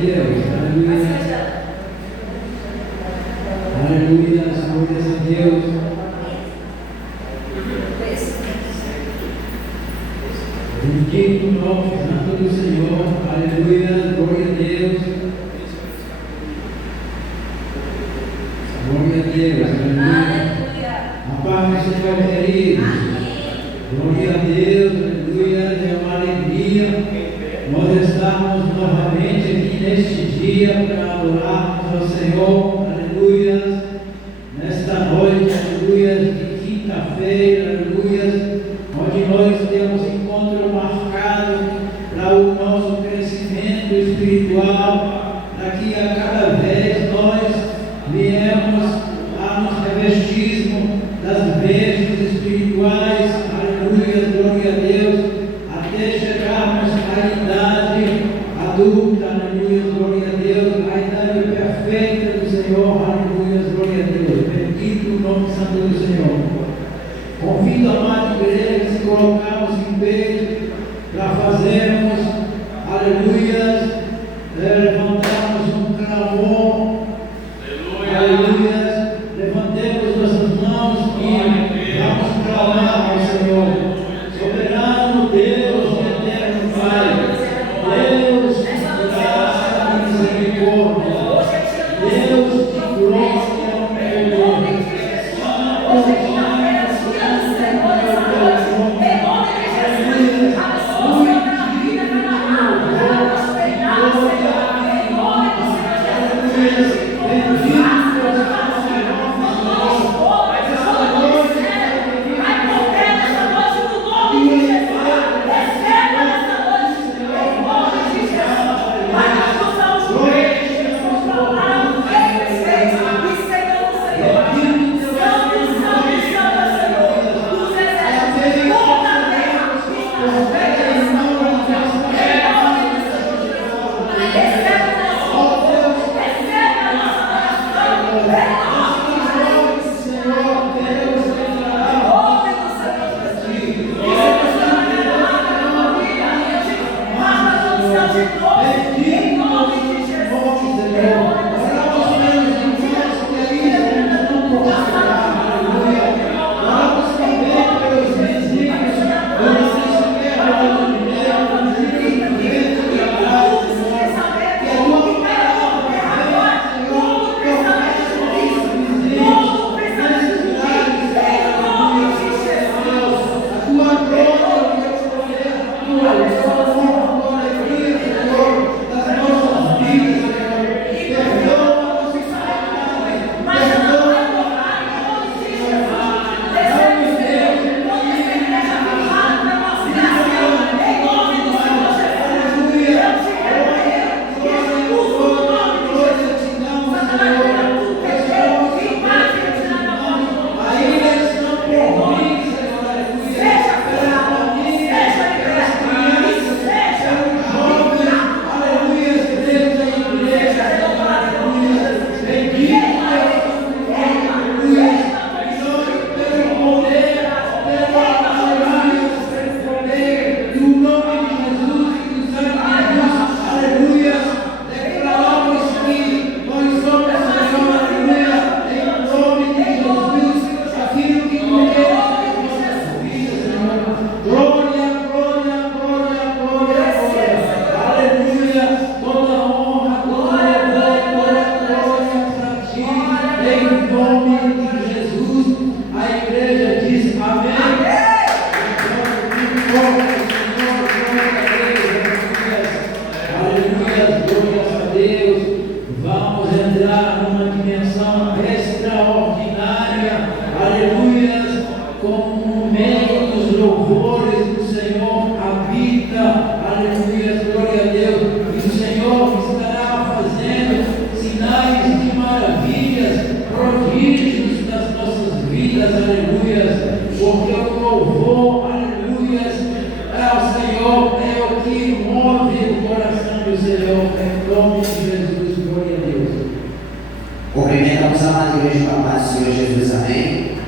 Deus, aleluia. Aleluia, glórias a Deus. Bendito o nome santo do Senhor, aleluia, glória a Deus. Glória a Deus, aleluia. A paz do Senhor, queridos. Glória a Deus, aleluia, é uma alegria nós estamos novamente aqui neste dia para adorarmos ao Senhor, aleluia, nesta noite, aleluia, de quinta-feira, aleluia, onde nós temos encontro marcado para o nosso crescimento espiritual, para que a cada vez nós viemos a nos revestirmos das vestes espirituais, aleluia, glória a Deus, até chegarmos à idade adulta, aleluia, glória a Deus, a idade perfeita do Senhor, aleluia, glória a Deus, bendito o nome santo do Senhor. Convido a amada igreja que se colocarmos em pé para fazermos, aleluia, levantarmos um clamor, aleluia, levantemos nossas mãos e vamos clamar ao Senhor, soberano Deus e eterno Pai, Deus de graça e misericórdia, Deus de glória e honra, Cumprimentamos a amada igreja com a paz do Senhor Jesus, amém?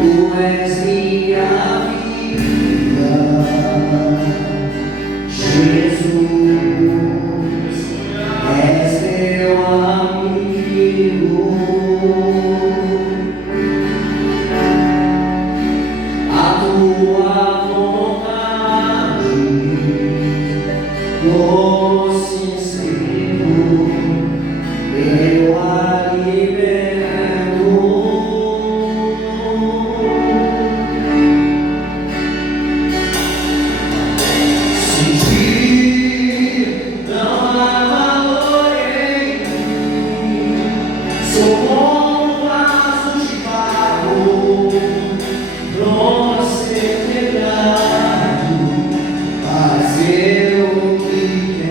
Tu és minha vida, Jesus, és meu amigo. A tua vontade, doce Senhor, eu alimento. Sentir não há valor em mim, sou como um vaso de barro, pronto a ser quebrado, fazer o que quer.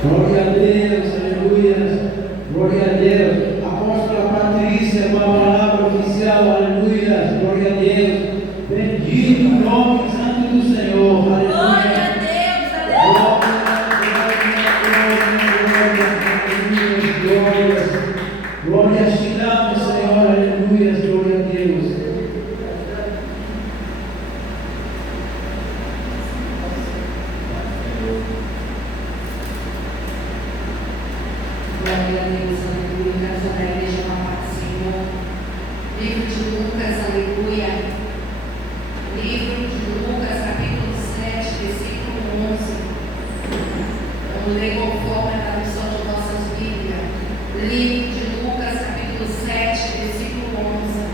Glória a Deus, aleluia. Glória a Deus. Apóstola Patrícia, com a palavra oficial, aleluia. Glória a Deus. Bendito o nome santo do Senhor, aleluia. Glória a Deus, aleluia. Glória a te damos, Senhor, aleluia. Glória a Deus. Glória a Deus, aleluia. Casa da igreja, uma paz, Senhor. Livro de Lucas, aleluia. Livro de Lucas, capítulo 7, versículo 11. Vamos ler conforme a tradução de nossas Bíblias. Livro de Lucas, capítulo 7, versículo 11.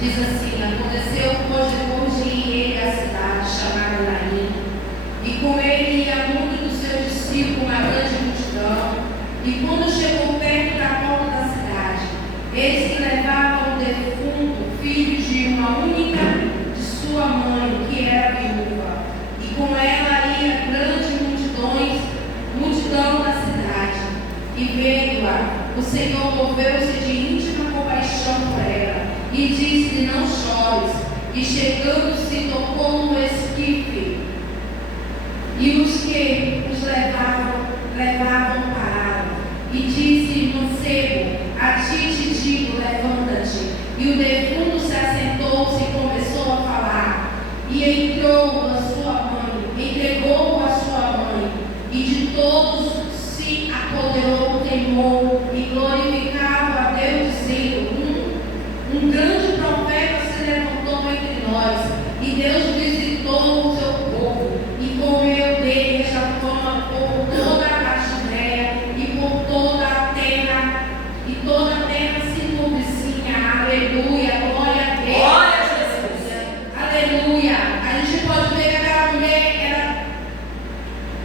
Diz assim: aconteceu, pois, depois de ir ele à cidade chamada Naim, e com ele ia muito dos seus discípulos, uma grande multidão. E quando chegou perto da porta da cidade, eis que levavam o defunto, filho de uma única de sua mãe, que era viúva, e com ela ia grande multidão da cidade. E vendo-a, o Senhor moveu-se de íntima compaixão por ela, e disse-lhe: não chores. E chegando-se, tocou no esquife, e os que os levavam pararam. E disse: mancebo, a ti te digo, levanta-te. E o defunto se assentou-se e começou a falar. E entregou-o à sua mãe, e de todos se apoderou o temor, e glorificava a Deus, dizendo: um grande profeta se levantou entre nós, e Deus visitou o seu povo, e comeu dele esta fama por toda a Judéia e por toda a terra, e toda a terra circunvizinha. Aleluia, glória a Deus. Glória a Jesus. Aleluia. A gente pode ver que aquela mulher, ela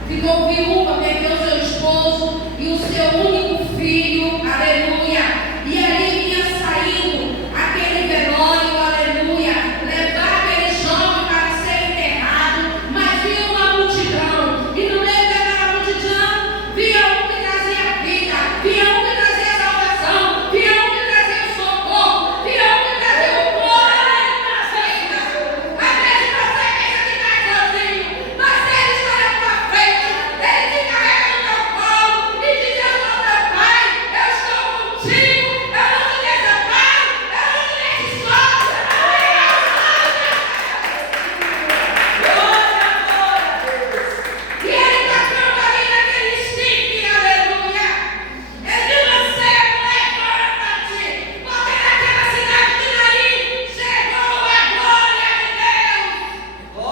ficou viúva, perdeu seu esposo e o seu único filho. Aleluia. E ali vinha saindo aquele velório, aleluia, levar aquele jovem para ser enterrado, mas vinha uma multidão, e no meio daquela multidão vinha um que trazia vida, vinha um que trazia salvação, vinha um que trazia o socorro, vinha um que trazia o poder. Às vezes você pensa que está sozinho, mas ele está na tua frente, ele te carrega no teu colo e diz: eu sou teu pai, eu estou contigo, eu não te desamparo, eu não te deixo só. E ele tocando ali naquele stick, aleluia. Ele diz: mancebo, levanta-te, porque naquela cidade de Naim chegou a glória de Deus. O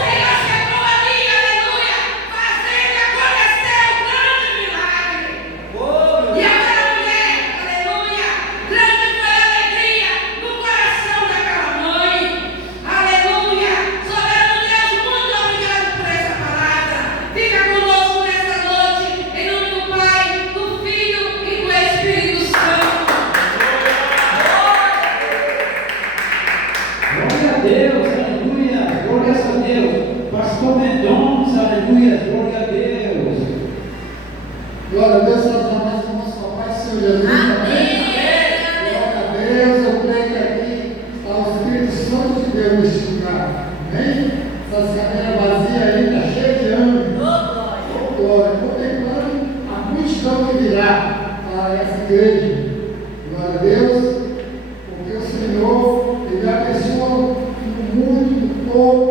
Senhor chegou ali, aleluia, fazendo acontecer um grande milagre. E aquela mulher, aleluia, grande foi a alegria no coração daquela mãe. Aleluia. Soberano Deus, muito obrigado por essa palavra. Fica conosco nessa noite, em nome do Pai, do Filho e do Espírito Santo. Glória a Deus, aleluia. Glória a Deus. Pastor Mendonça, aleluia. Glória a Deus. Glória a Deus, nós vamos com o nosso Pai, Senhor Jesus. Glória a Deus, eu creio que aqui está o Espírito Santo de Deus neste lugar. Amém? Essas cadeiras vazias aí, está cheia de ânimo. Oh, glória. Contemplando a multidão que virá para essa igreja. Glória a Deus, porque o Senhor, Ele abençoa o muito, o povo.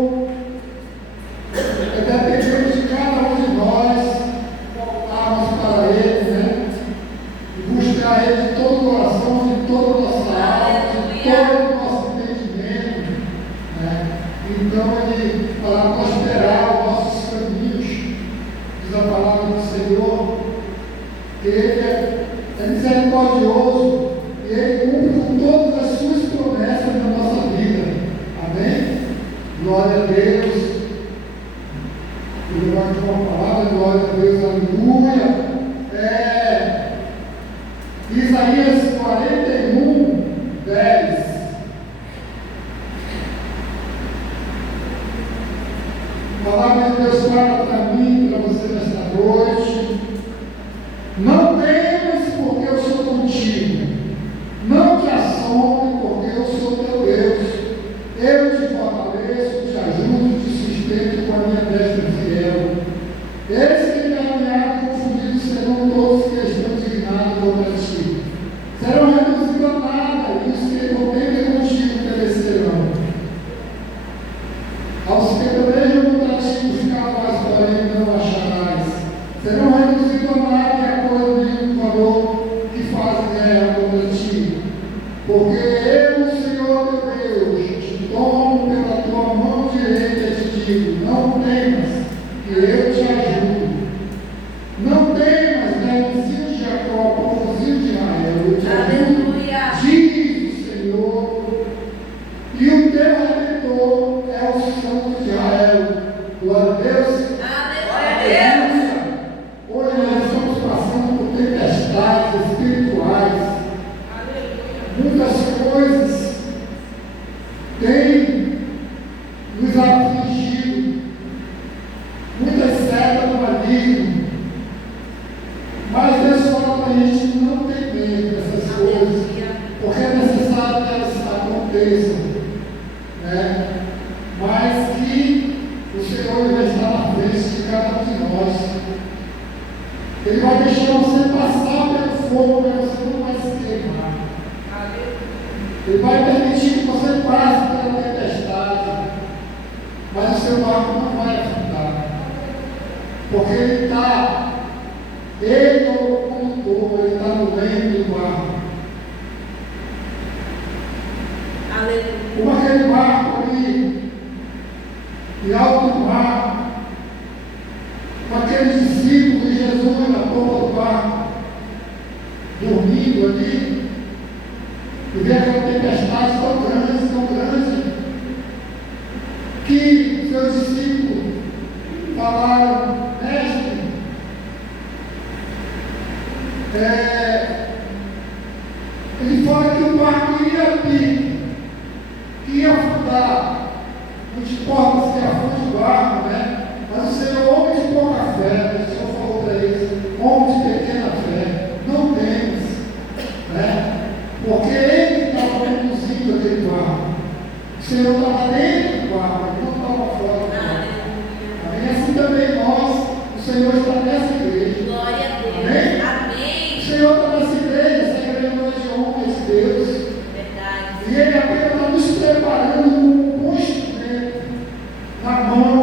É dependendo de cada um de nós voltarmos para Ele, né? E buscar Ele de todo o coração, de toda a nossa alma, de todo o nosso entendimento, né? Então Ele para prosperar os nossos caminhos, diz a palavra do Senhor, que Ele é misericordioso e Ele cumpre com todas as suas promessas na nossa vida. Amém? Glória a Deus. Eu levanto uma palavra, glória a Deus, aleluia. Isaías 41, 10. A palavra de Deus fala para mim, para você nesta noite. noite. Não temas, porque eu sou contigo. Não te assombre, porque eu sou teu Deus. Eu te fortaleço, te ajudo, te sustento com a minha destra fiel. Eis que envergonhados e confundidos serão todos que estão indignados contra ti. Serão reduzidos a nada, e os que contendem contigo perecerão. Aos que pelejam contra ti buscavas, porém não acharás. Serão reduzidos a nada e a coisa de valor que fazem guerra contra ti. Porque eu, Senhor teu Deus, te tomo pela tua mão direita e te digo: não temas, que eu te ajudo. Não temas, benzinho de Jacó, povozinho de Israel, eu te ajudo. Diz o Senhor, e o teu Redentor é o Santo de Israel. Glória a Deus. Hoje nós estamos passando por tempestades espirituais. Muitas coisas têm nos afligido, muitas setas do maligno, mas Deus fala para a gente não ter medo dessas coisas, porque é necessário que elas aconteçam, né? Mas que o Senhor vai estar na frente de cada um de nós. Ele vai deixar você passar pelo fogo, mas você não vai se queimar. Ele vai permitir que você passe pela tempestade, mas o seu barco não vai afundar, porque ele é o condutor, ele está no leme do barco. Como aquele barco ali, em alto mar, com aqueles discípulos de Jesus na ponta do barco, dormindo ali, e vê aquela tempestade tão grande, que seus discípulos falaram: mestre, ele fala que o barco iria abrir, que ia afundar. Não te importa se afunde o barco, né? Mas o Senhor, homem de pouca fé, o Senhor falou para eles: homem de pequena fé, não temas, né? Porque ele estava conduzindo aquele barco. O Senhor estava dentro do barco, ele não estava fora do barco. Amém? Assim também nós, o Senhor está nessa igreja. Glória a Deus. Amém? Amém. O Senhor está nessa igreja, essa igreja não é de homens de Deus. Verdade. E Ele apenas está nos preparando um bom instrumento na mão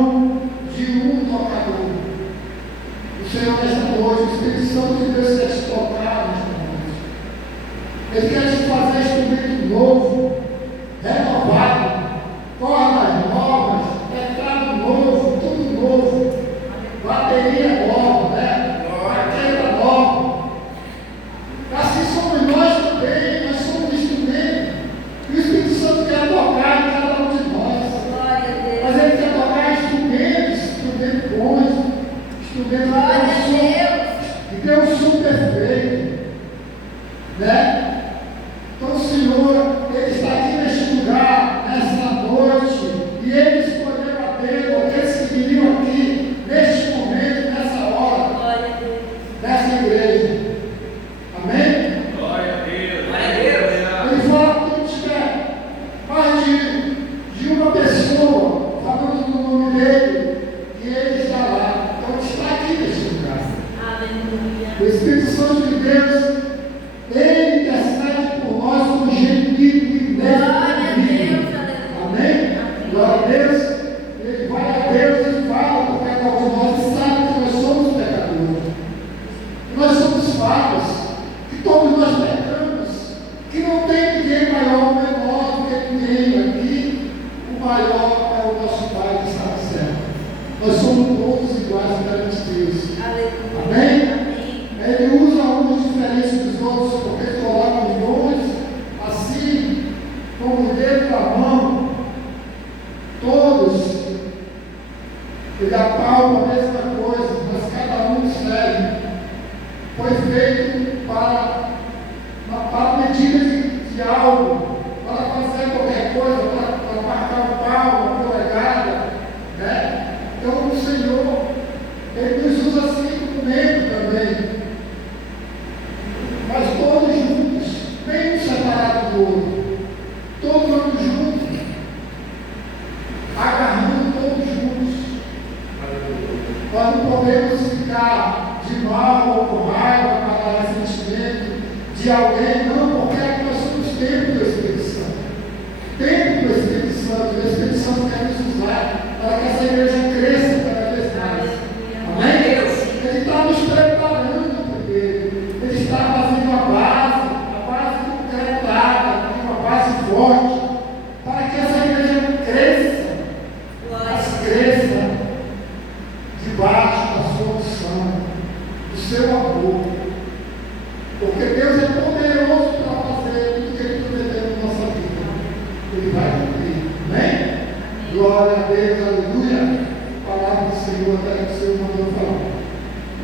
de um tocador. O Senhor, nesta noite, o Espírito Santo de Deus quer te tocar nesta noite. Ele quer te fazer instrumento novo, renovado, cordas novas, teclado novo, tudo novo, bateria nova, né? Baqueta nova. Assim somos nós também, nós somos instrumento. E o Espírito Santo quer tocar em cada um de nós. Glória a Deus. Mas Ele quer tocar instrumentos bons, instrumentos Glória a Deus. que tem um som perfeito, né? Então o Senhor, Ele está aqui neste lugar, nessa noite, e Ele escolheu a Deus, aqueles que viriam aqui, neste momento, nessa hora, Glória a Deus. nessa igreja. Amém? Glória a Deus. Glória a Deus. Ele fala que tiver mais de uma pessoa falando no nome dele, e Ele está lá. Então Ele está aqui neste lugar. Aleluia. O Espírito Santo de Deus, Ele intercede por nós com gemido e Glória a Deus. Amém? Glória a Deus. Ele vai a Deus e fala por cada um de nós e sabe que nós somos pecadores. Que nós somos falhos. Que todos nós pecamos. Que não tem ninguém maior ou menor do que ninguém aqui. O maior é o nosso Pai que está no céu. Nós somos todos iguais perante Deus. Aleluia. Amém? Amém. Ele usa uns diferentes dos outros, porque ele coloca os dons assim, como o dedo da mão, todos. Ele apalpa a mesma coisa, mas cada um serve. Foi feito para medida de algo, para fazer qualquer coisa, para marcar um palmo, uma polegada, né? Então o Senhor, Ele nos usa assim Nós não podemos ficar de mal ou com raiva, para ressentimento de alguém, não, porque aqui nós somos templo do Espírito Santo. Templo do Espírito Santo, o Espírito Santo quer nos usar para que essa igreja cresça cada vez mais. Amém? Ele está nos preparando primeiro. Ele está fazendo a base concretada, uma base forte, para que essa igreja cresça, mas cresça debaixo da sua unção, do seu amor. Porque Deus é poderoso para fazer tudo que Ele prometeu na nossa vida. Ele vai cumprir. Amém? Glória a Deus, aleluia. Palavra do Senhor, até que o Senhor mandou falar.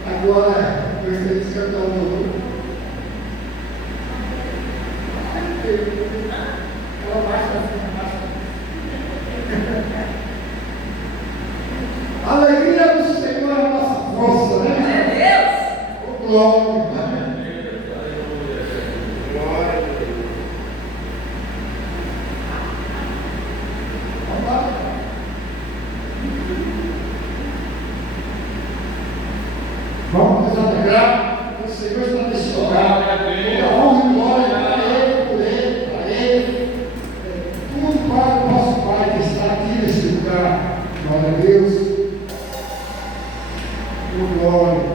Agora, eu gostaria de cantar um louvor. Ela baixa assim, baixa. Alegria do Senhor é a nossa força, né? Oh, glória. Vamos nos alegrar, o Senhor está nesse lugar. Honra e glória para Ele, por Ele, para Ele. Tudo para o nosso Pai que está aqui nesse lugar. Glória a Deus. Glória.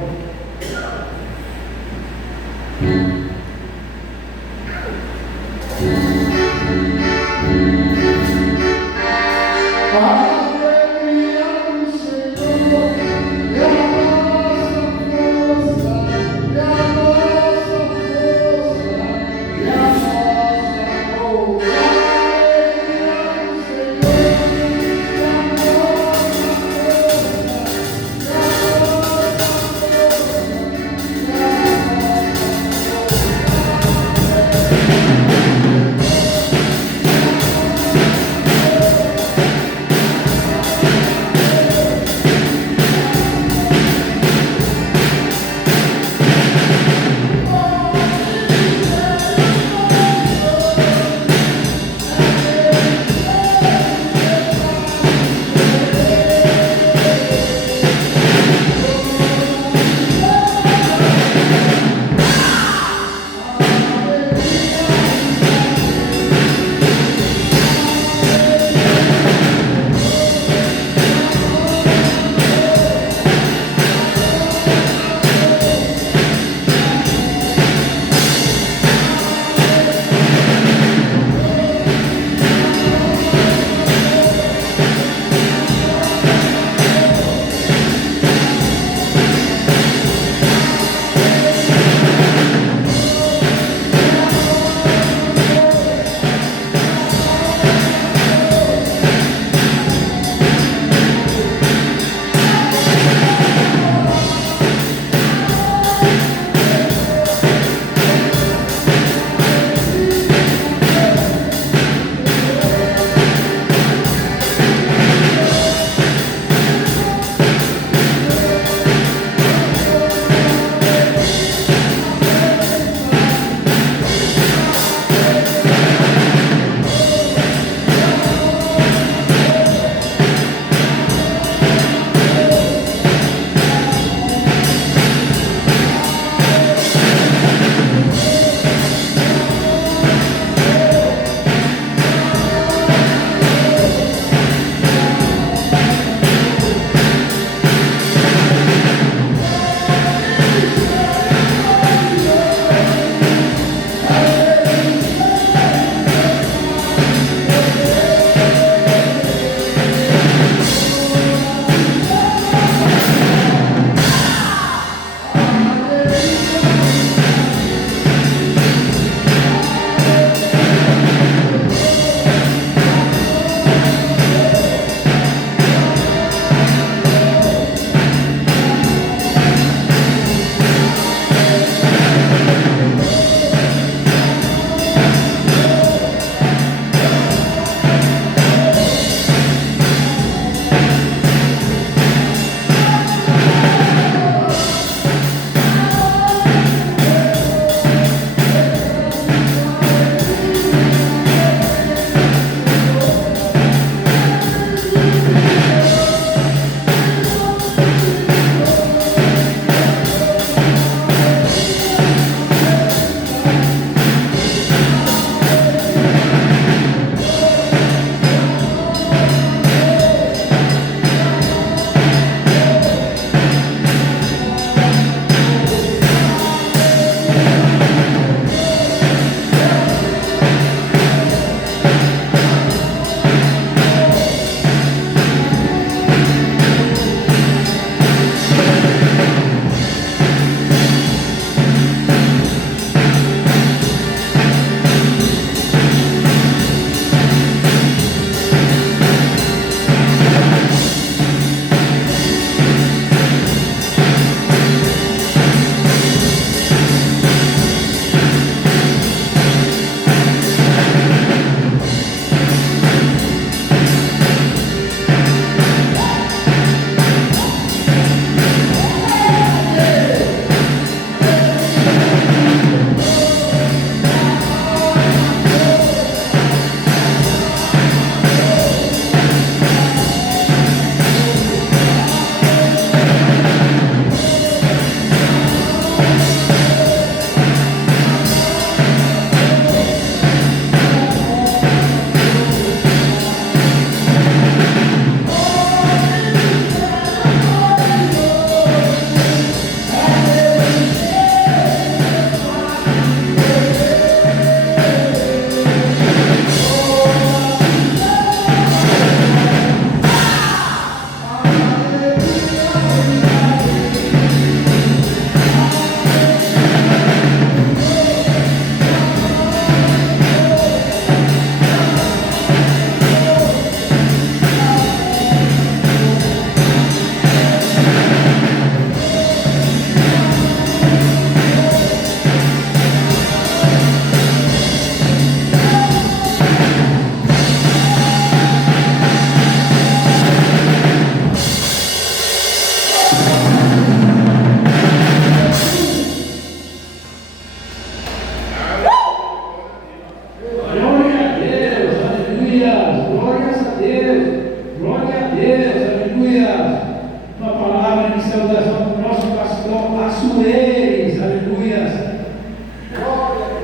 de saudação para o nosso pastor Açueres, aleluia.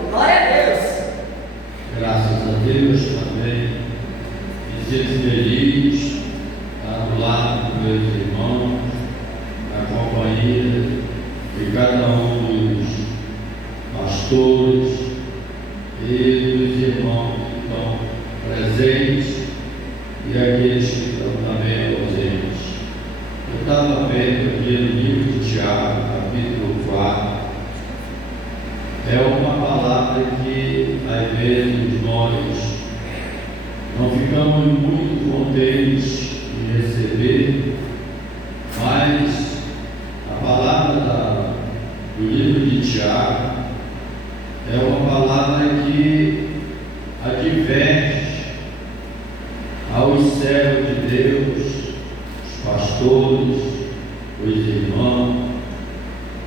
Glória a Deus. Graças a Deus também, me sinto feliz estar do lado dos meus irmãos, na companhia de cada um dos pastores e dos irmãos que estão presentes e aqueles que estão também ausentes. Eu estava vendo aqui no livro de Tiago, capítulo 4, é uma palavra que às vezes nós não ficamos muito contentes em receber, mas a palavra do livro de Tiago é uma palavra que adverte aos servos de Deus, os pastores, os irmãos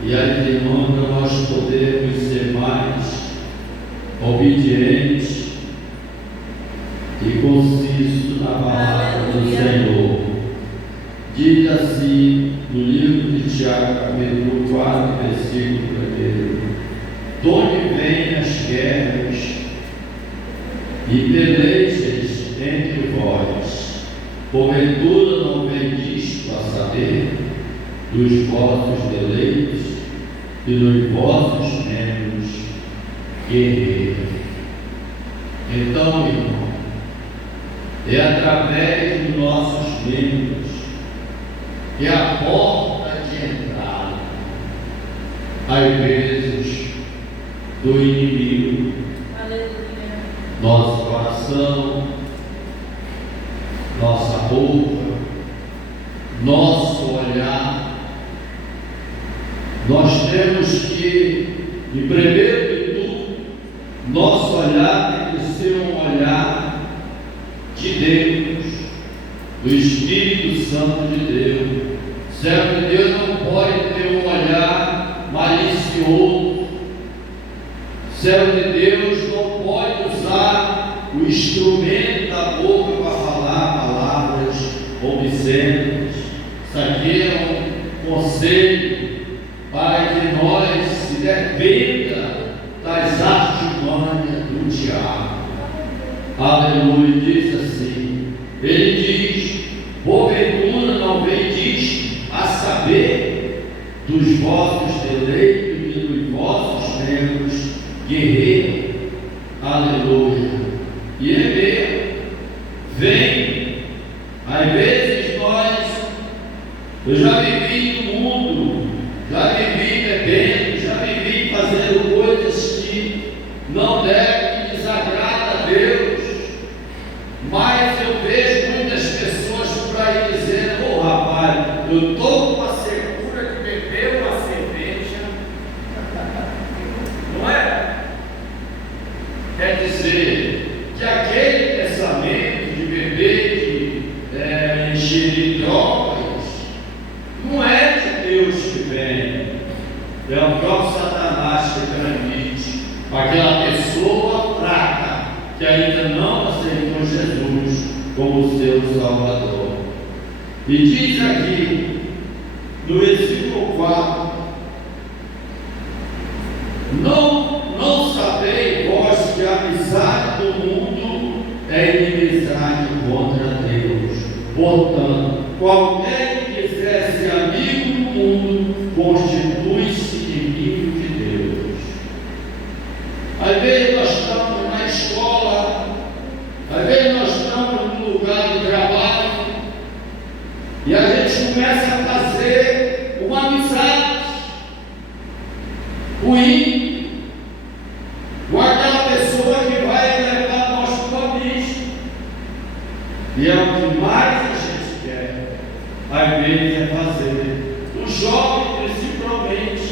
e as irmãs, para nós podermos ser mais obedientes e concisos na palavra do Senhor. Diz assim no livro de Tiago, capítulo 4, versículo 1: de onde vêm as guerras e pelejas entre vós? Porventura não vem disto a saber dos vossos deleites e dos vossos membros guerreiros? Então, irmão, é através dos nossos membros que é a porta de entrada, às vezes, do inimigo. Aleluia. Nosso coração, nossa boca, nosso olhar. Nós temos que, em primeiro de tudo, nosso olhar tem que ser um olhar de Deus, do Espírito Santo de Deus. Servo de Deus não pode ter um olhar malicioso. Servo de Deus não pode usar o instrumento da boca para falar palavras obscenas. Isso aqui é um conselho para que nós se defenda das artimanhas do diabo. Aleluia. Diz assim, ele diz: porventura não vem disto a saber dos vossos deleitos e dos vossos membros guerreiros. Aleluia. E é mesmo, vem. Às vezes eu já vivi no mundo, já vivi bebendo, já vivi fazendo coisas que não devem, que desagradam a Deus, mas eu vejo muitas pessoas por aí dizendo: ô rapaz, eu estou com a secura de beber uma cerveja, não é? Quer dizer que aquele pensamento de beber, de ingerir drogas, não é de Deus que vem, é o próprio Satanás que transmite para aquela pessoa fraca que ainda não aceitou Jesus como seu Salvador. E diz aqui no versículo 4: não sabeis vós que a amizade do mundo é inimizade contra Deus. Portanto, qualquer que quiser ser amigo do mundo constitui-se inimigo de Deus. Às vezes nós estamos na escola, às vezes nós estamos no lugar de trabalho e a gente começa a fazer uma amizade ruim com aquela pessoa que vai levar nosso compromisso. E é o que mais a gente quer, às vezes, é fazer. O jovem, principalmente,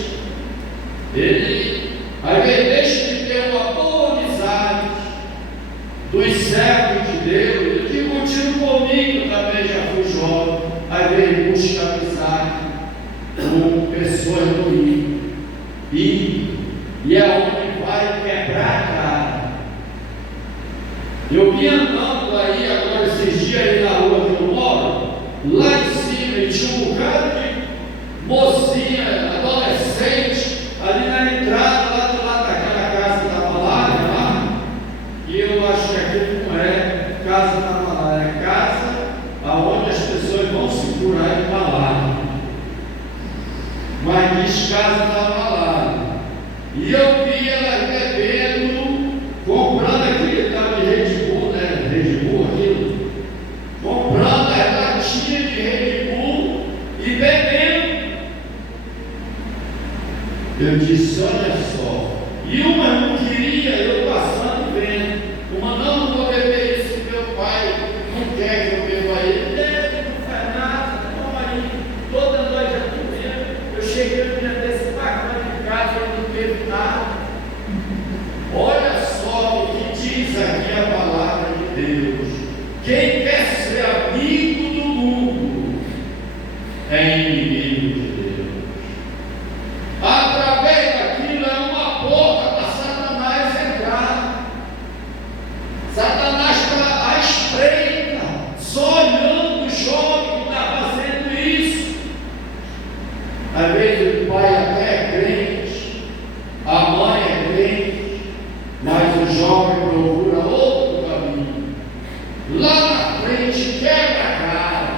ele, às vezes, deixa de ter uma boa amizade dos servos de Deus. Eu digo contigo, comigo também já fui jovem. Às vezes busca amizade com pessoas ruins. E é onde vai quebrar a cara. Eu vim andando aí agora esses dias aí na rua que eu moro, lá em cima, e tinha um bocado mas diz casa estava lá. E eu vi ela bebendo, comprando aquele tal de Red Bull, né? Red Bull, aquilo. Comprando as latinhas de Red Bull e bebendo. Eu disse, olha só. E uma não queria, eu passando e vendo. Uma não vou beber isso, meu pai não quer que eu beba ele. Bebe, não faz nada, toma aí. Toda noite eu estou vendo. Eu cheguei no dia desse pagando de casa e não teve nada. Olha só o que diz aqui a palavra de Deus. Quem quer ser amigo do mundo é inimigo de Deus. Através daquilo é uma porta para Satanás entrar. Satanás está à espreita, só olhando o jovem que está fazendo isso. Às vezes o pai até é crente, a mãe é crente, mas o jovem procura outro caminho. Lá na frente quebra a cara.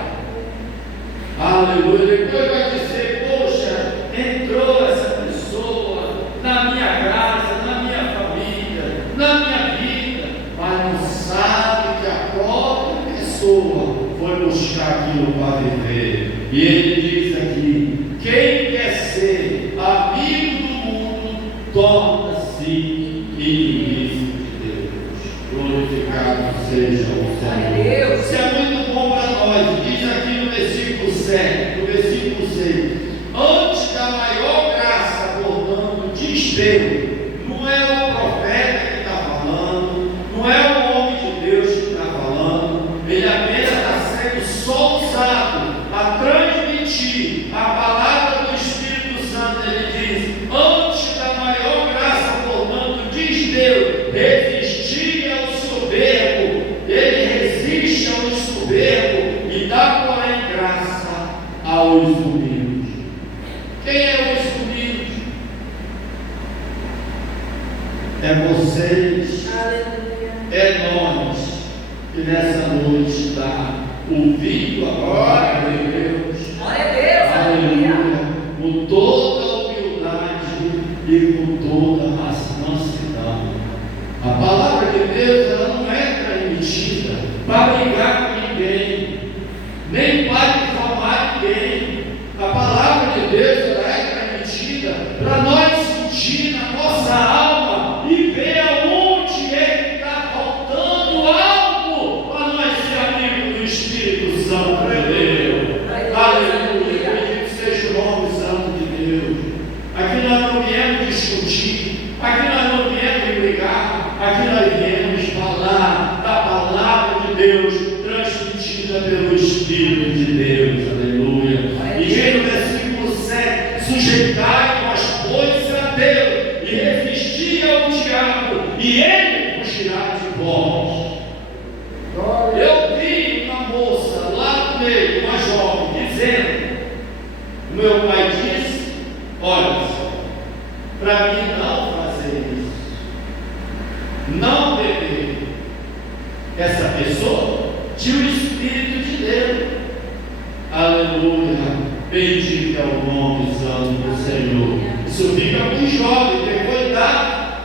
Aleluia. Depois vai dizer, poxa, entrou essa pessoa na minha casa, na minha família, na minha vida, mas não sabe que a própria pessoa foi buscar aquilo para viver. E ele diz aqui, quem quer ser amigo do mundo, torna-se inimigo de Deus. Glorificado seja o Senhor. Isso é muito bom para nós. Diz aqui no versículo 7, no versículo 6, antes da maior graça, portanto, diz Deus, não é o profeta que está falando, não é o homem de Deus que está falando, ele apenas está sendo só usado a transmitir a palavra do Espírito Santo. Ele diz, antes da maior graça, portanto, diz Deus, resistir ao soberbo, ele resiste aos soberbos e dá, porém, graça aos humildes. Quem é os humildes? É vocês, é nós, que nessa noite está ouvindo a palavra de Deus. Aleluia. Com toda a humildade e com toda a mansidão. A palavra de Deus, ela não é transmitida para brigar com ninguém, nem para difamar ninguém. A palavra de Deus, ela é transmitida para nós sentir na nossa alma e ver aonde é que está faltando algo para nós ser amigos do Espírito Santo de Deus. Aleluia. Bendito seja o nome santo de Deus. Aqui nós não viemos discutir, aqui nós não viemos brigar, aqui nós viemos falar da palavra de Deus transmitida pelo Espírito de Deus. Aleluia. E diz no versículo 7, sujeitai-vos, pois, a Deus, e resisti ao diabo, e ele fugirá de vós. Eu vi uma moça lá no meio, uma jovem, dizendo, meu pai disse, olha só, para mim não fazer isso, não beber. Essa pessoa tinha o Espírito de Deus. Aleluia. Bendito é o nome santo do Senhor. Isso fica para os jovens, ter cuidado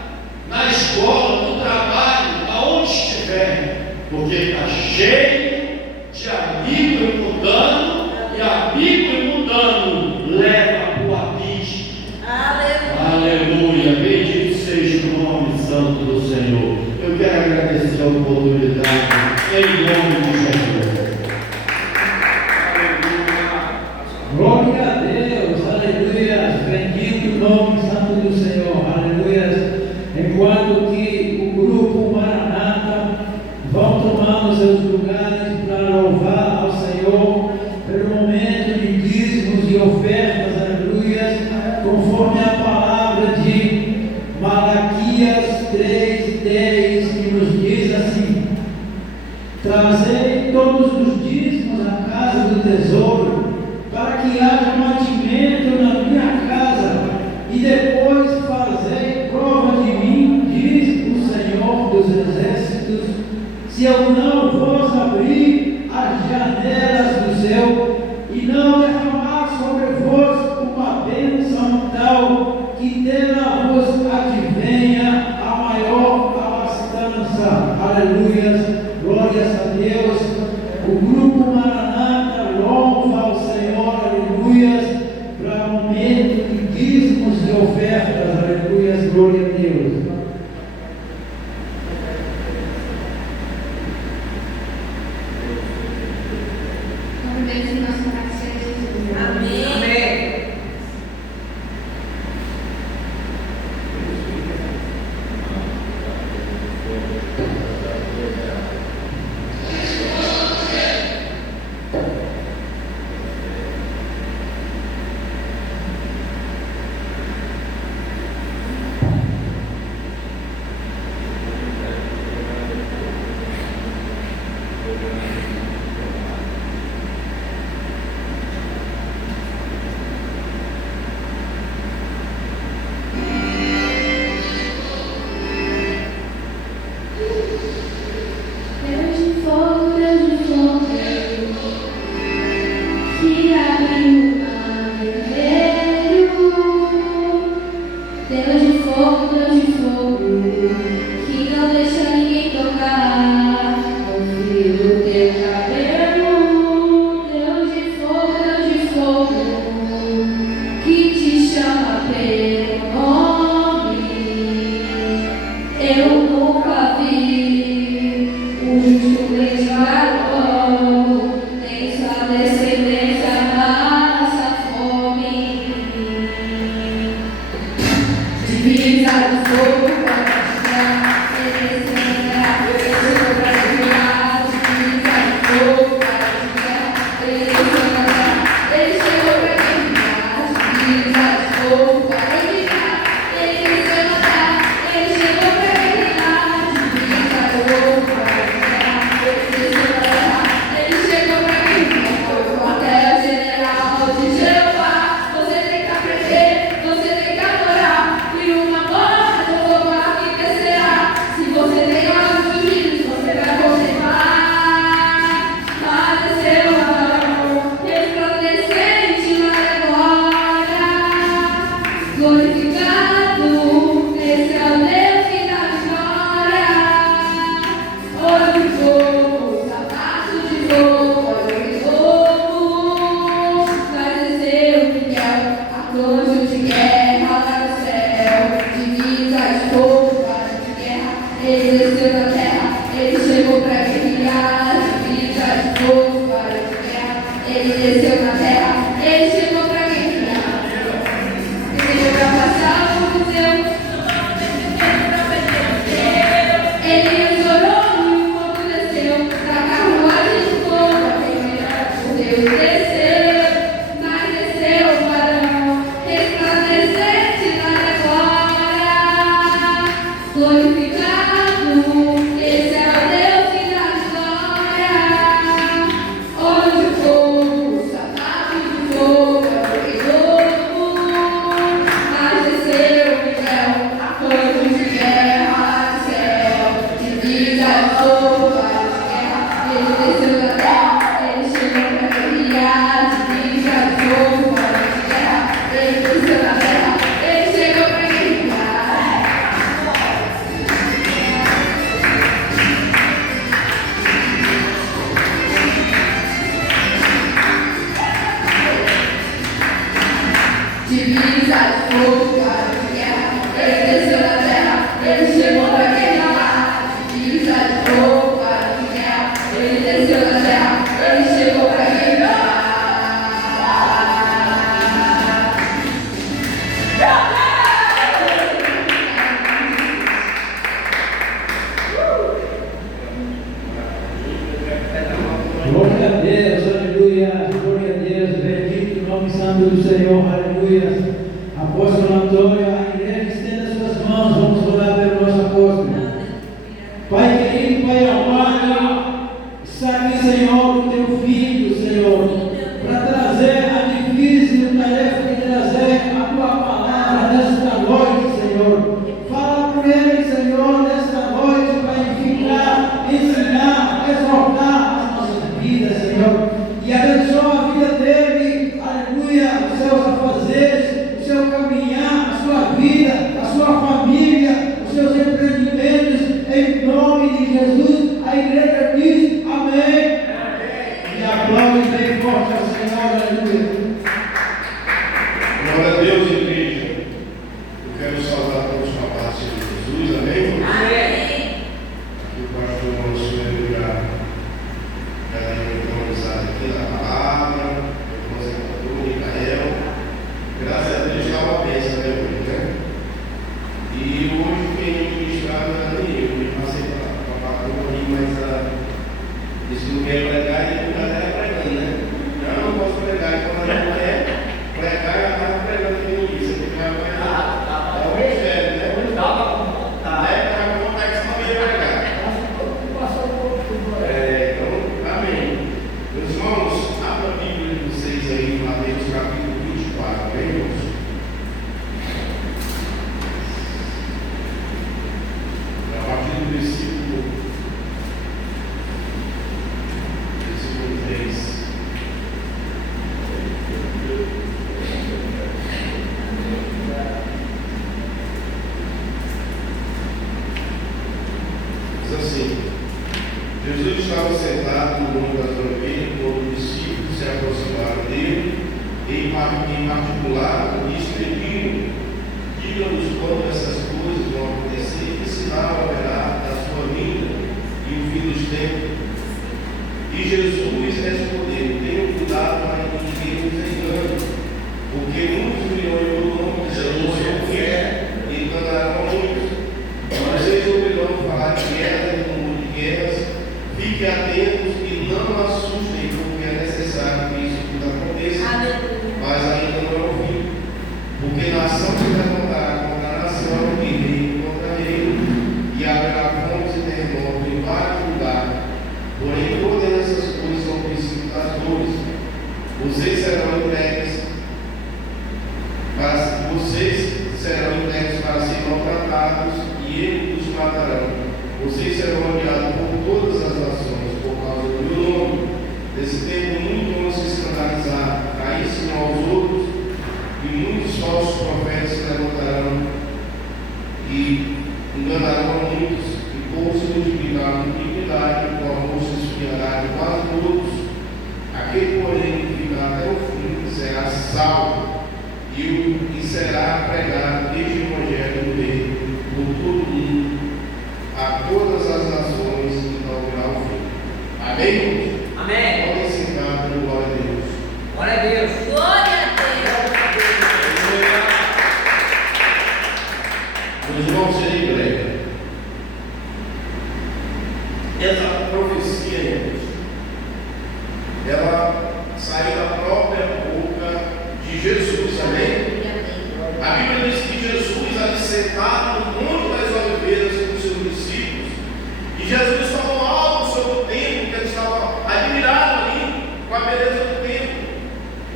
na escola, no trabalho, aonde estiver, porque está cheio de amigo imundano, e amigo imundano leva para o abismo. Aleluia. Bendito seja o nome santo do Senhor. Eu quero agradecer a oportunidade em nome de Jesus. Glória a Deus, aleluia, bendito o nome santo do Senhor, aleluia. Enquanto que o grupo Maranata vão tomando seus lugares para louvar ao Senhor pelo momento de dízimos e ofertas, aleluia, conforme a palavra de Malaquias 3:10, que nos diz assim: trazei todos os dízimos à casa do tesouro, para que haja mantimento na minha casa, e depois fazei prova de mim, diz o Senhor dos Exércitos, se eu não vos abrir as janelas do céu, e não derramar sobre vós uma bênção pagamento de dízimos e ofertas, aleluia, glória a Deus. Convidemos o nosso parceiro Jesus. Amém. Glória a Deus, aleluia, glória a Deus, bendito o nome santo do Senhor, aleluia. Apóstolo Antônio, a igreja estenda suas mãos, vamos orar pelo nosso apóstolo. Pai querido, Pai amado, está aqui, Senhor, o teu filho, Senhor, para trazer a difícil tarefa de trazer a tua palavra nesta noite, Senhor. Fala por ele, Senhor, nesta noite, para edificar, ensinar, exortar as nossas vidas, Senhor, e abençoa a vida dele, aleluia, os seus afazeres, o seu caminhar, a sua vida. Glória a Deus, igreja. Eu quero saudar todos os rapazes de Jesus, amém? Amém. O pastor Monsenhor já organizado aqui na palavra, o conservador Micael. Graças a Deus está uma bênção, né? E hoje quem ministrado era nem eu me passei para a patroa ali, mas disse que não quer pregar e eu já estava pregando, né? Não posso pregar, e quando ela não quer pregar, ela estava pregando que não disse, porque ela vai é o mistério, né? Estava com vontade. Estava com vontade que não ia pregar. Então, amém. Meus irmãos, abra a Bíblia de vocês aí, Mateus capítulo 24, amém, irmãos? A partir do versículo 3. Diz assim: Jesus estava sentado no monte das Oliveiras, quando os discípulos se aproximaram dele, e em particular lhes pediram: diga-nos quando essas coisas vão acontecer, que sinal haverá da sua vinda e o fim dos tempos. E Jesus respondeu: tenham cuidado para que ninguém nos engane, porque muitos virão em meu nome dizendo: eu sou e enganarão muitos. Vocês ouvirão falar de guerras e rumor de guerras. Fiquem atentos e não assustem, porque é necessário que isso tudo aconteça, mas ainda não é o fim. Porque nação se levantará contra nação e reino contra reino, e haverá fomes e terremotos em vários lugares. Porém, todas essas coisas são princípios das dores. Vocês serão entregues para serem maltratados, e eles os matarão. Vocês serão odiados por todas as nações por causa do meu nome. Nesse tempo, muitos vão se escandalizar, cair-se uns aos outros, e muitos falsos profetas se levantarão e enganarão muitos, e poucos se multiplicarão em iniquidade, e o amor se esfriará de quase todos. Aquele, porém, que ficar até o fim será salvo, e será pregado este evangelho do reino por todo o mundo, a todas as nações, e não virá o fim. Amém, irmãos? Amém. Podem sentar pelo glória a Deus. Glória a Deus. Glória a Deus. Meus irmãos, serei breve. Essa profecia, irmãos, ela saiu da própria boca de Jesus, amém? A Bíblia diz que Jesus ali sentado no Monte das Oliveiras com os seus discípulos, e Jesus falou algo sobre o templo, que ele estava admirado ali com a beleza do templo.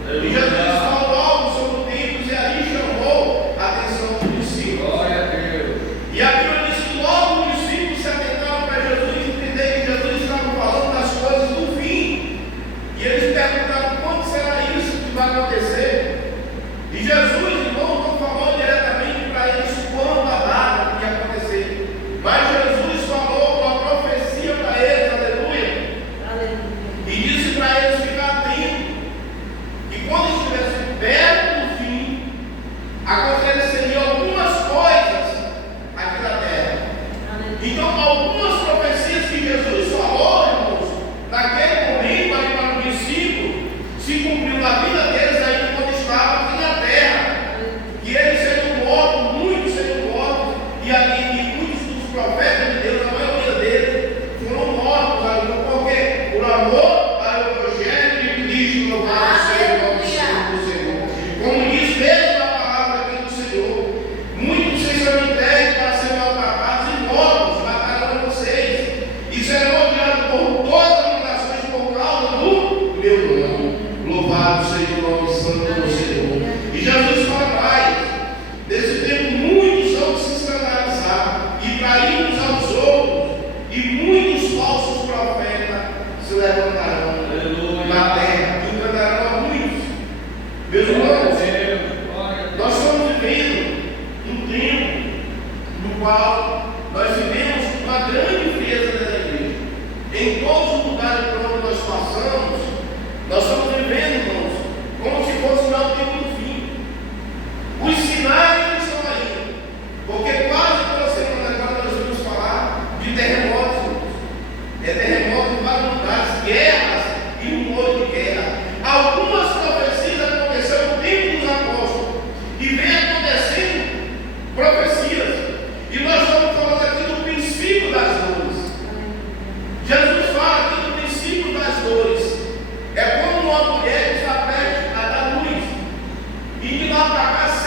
E Jesus falou algo sobre o templo e ali chamou a atenção dos discípulos. Glória a Deus. E a Bíblia diz que logo os discípulos se atentaram para Jesus e entenderam que Jesus estava falando das coisas do fim. E eles perguntaram: quando será isso que vai acontecer? E Jesus, irmão, não falou diretamente para eles quando a data que ia acontecer. Mas Jesus falou uma profecia para eles, aleluia. E disse para eles ficar atentos. E quando estivessem perto do fim, aconteceriam algumas coisas aqui na terra. Então, algumas profecias que Jesus falou, irmãos, naquele momento ali para o discípulo, se cumpriu na vida deles ainda quando estava aqui na terra.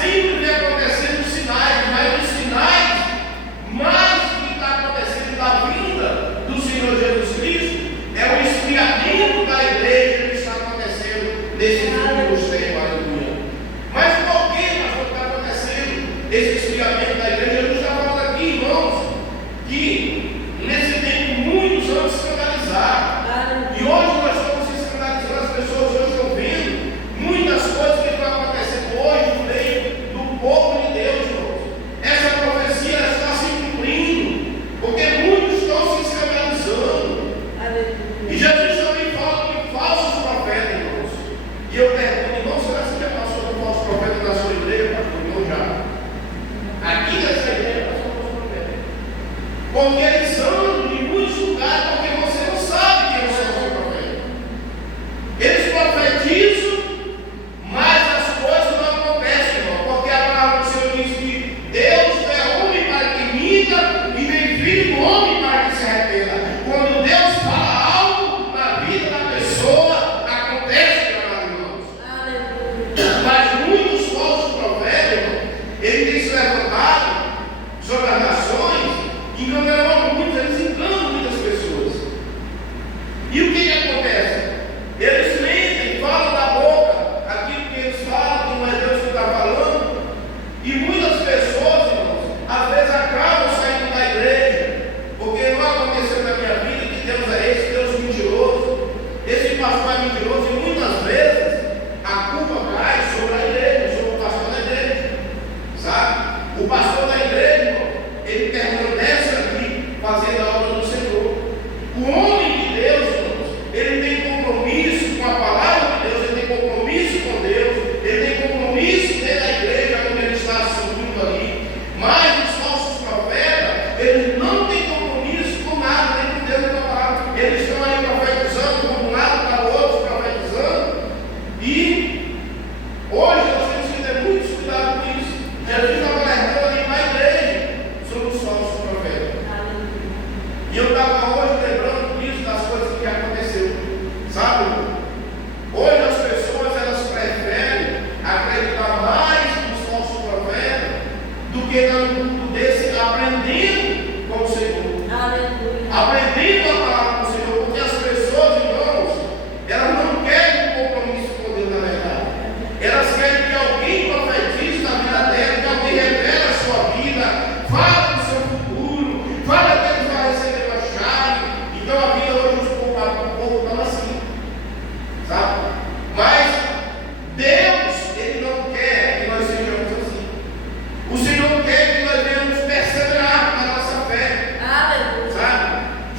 sempre vem acontecendo sinais, mas os sinais mais que está acontecendo da vinda do Senhor Jesus Cristo é o esfriamento da igreja que está acontecendo nesses últimos tempos, aleluia. Mas por que está acontecendo esse esfriamento da igreja? Jesus está falando aqui, irmãos, que nesse tempo muitos vão se escandalizar. E hoje nós estamos se escandalizando, as pessoas hoje estão vendo muitas coisas que estão acontecendo hoje no meio do povo de Deus, irmãos. Essa profecia está se cumprindo, porque muitos estão se escandalizando. E Jesus também fala de falsos profetas, irmãos. E eu pergunto, irmão, será que você já passou por falso profeta na sua igreja, pastor? Não, já. Aqui nessa igreja passou por falso profeta. Porque eles andam de muitos lugares, porque você não sabe quem são os profetas. Eles profetizam, mas as coisas não acontecem, irmão. Porque a palavra do Senhor diz que Deus não é homem para que minta, e nem filho do homem para que se arrependa. Quando Deus fala algo na vida da pessoa, acontece, meus irmãos. Mas muitos falsos profetas, irmão, eles têm se levantado sobre as nações, enganando muitos, eles enganam muitas pessoas. E o que acontece? Eles mentem, falam da boca aquilo que eles falam, que não é Deus que está falando. E muitas pessoas, irmãos, às vezes acabam saindo da igreja, porque não aconteceu na minha vida que Deus é esse, Deus mentiroso, esse pastor é mentiroso, e muitas vezes a culpa cai sobre a igreja, sobre o pastor da igreja, sabe? O pastor da igreja, irmão, ele permanece aqui fazendo a obra do Senhor. O homem de Deus, irmãos, ele tem compromisso com a palavra de Deus, ele tem compromisso com Deus, ele tem compromisso dentro da igreja, onde ele está assumindo ali. Mas os falsos profetas, eles não têm compromisso com nada, nem com Deus nem com a palavra. Eles estão aí profetizando, como um lado para o outro, profetizando. E hoje nós temos que ter muito cuidado com isso. Jesus estava alertando ali para a igreja sobre os falsos profetas. E eu estava hoje lembrando disso, das coisas que aconteceu, sabe? Hoje as pessoas, elas preferem acreditar mais nos falsos profetas do que no desse aprendendo com o Senhor. Aprendendo a palavra do Senhor, porque as pessoas, irmãos, elas não querem um compromisso com Deus, na verdade. Elas querem que alguém profetize na vida dela, que alguém revele a sua vida, fala do seu futuro, fala que ele vai receber uma chave. Então a vida hoje o povo está assim, sabe? Mas Deus, ele não quer que nós sejamos assim. O Senhor quer que nós venhamos perseverar na nossa fé, sabe?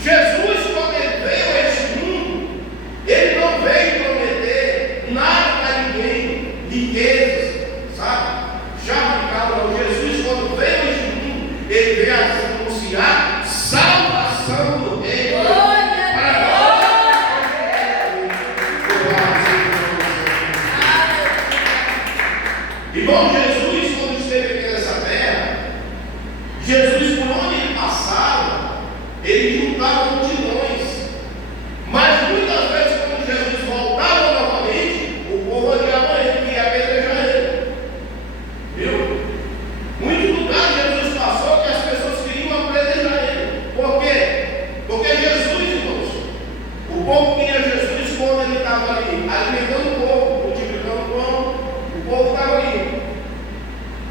Jesus, quando ele veio a este mundo, ele não veio prometer nada para ninguém, riquezas, sabe? Já não, Jesus, quando veio a este mundo, ele veio a anunciar salvação do reino. Irmão, Jesus, quando esteve aqui nessa terra, Jesus, por onde ele passava, ele juntava multidões. Mas muitas vezes, quando Jesus voltava novamente, o povo odiava ele, queria apedrejar ele. Viu? Muitos lugares Jesus passou que as pessoas queriam apedrejar ele. Por quê? Porque Jesus, irmãos, o povo queria Jesus quando ele estava ali, alimentando o povo, multiplicando o pão, o povo estava ali.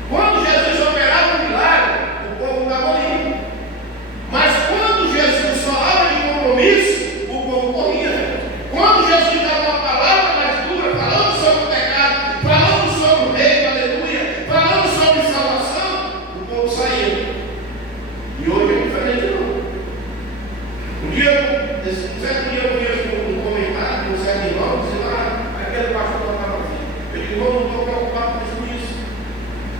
Quando Jesus operava um milagre, o povo estava ali. Mas quando Jesus falava de compromisso, o povo corria. Quando Jesus dava uma palavra mais dura, falando sobre o pecado, falando sobre o reino, aleluia, falando sobre salvação, o povo saía. E hoje é diferente, não. Um certo dia eu vi um comentário de um certo irmão dizendo: aquele pastor estava assim. Eu digo: eu não estou preocupado com isso.